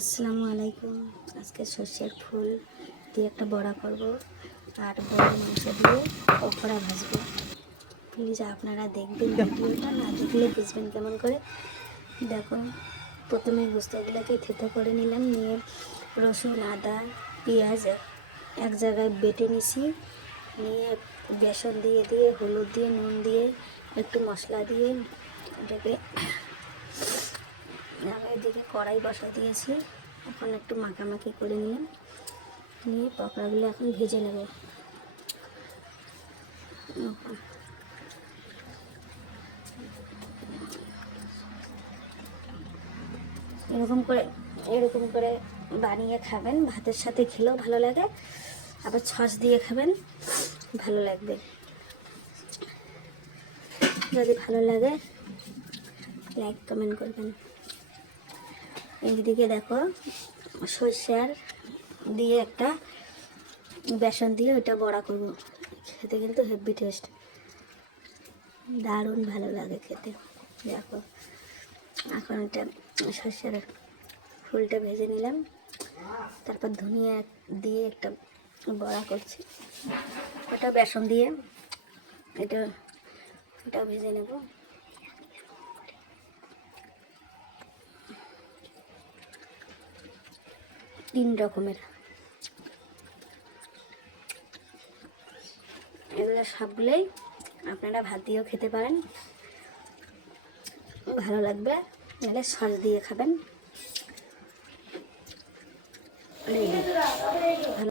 আসসালামু আলাইকুম। আজকে সর্ষের ফুল দিয়ে একটা বড়া করব আর বড় মাংস দিয়ে পকোড়া ভাজবো। প্লিজ আপনারা দেখবেন ভিডিওটা না দেখলে বুঝবেন কেমন করে। দেখো প্রথমে গোস্তগুলোকে থেতো করে নিলাম নিয়ে রসুন আদা পেঁয়াজ এক জায়গায় বেটে নিছি। নিয়ে বেসন দিয়ে দিয়ে হলুদ দিয়ে নুন দিয়ে একটু মশলা দিয়ে এটাকে এদিকে কড়াই বসা দিয়েছি, এখন একটু মাখামাখি করে নিলাম নিয়ে পকোড়াগুলো এখন ভেজে নেব। এরকম করে এরকম করে বানিয়ে খাবেন। ভাতের সাথে খেলেও ভালো লাগে, আবার ছস দিয়ে খাবেন, ভালো লাগবে। যদি ভালো লাগে লাইক কমেন্ট করবেন। এইদিকে দেখো, সর্ষের দিয়ে একটা বেসন দিয়ে ওইটা বড়া করব। খেতে কিন্তু হেভি টেস্ট দারুণ ভালো লাগে খেতে। দেখো, এখন এটা সর্ষের ফুলটা ভেজে নিলাম। তারপর ধনিয়া দিয়ে একটা বড়া করছি। ওটা বেসন দিয়ে এটা ওটা ভেজে নেব। তিন রকমের। এগুলো সবগুলোই আপনারা ভাত দিয়েও খেতে পারেন। ভালো লাগবে, নাহলে সস দিয়ে খাবেন।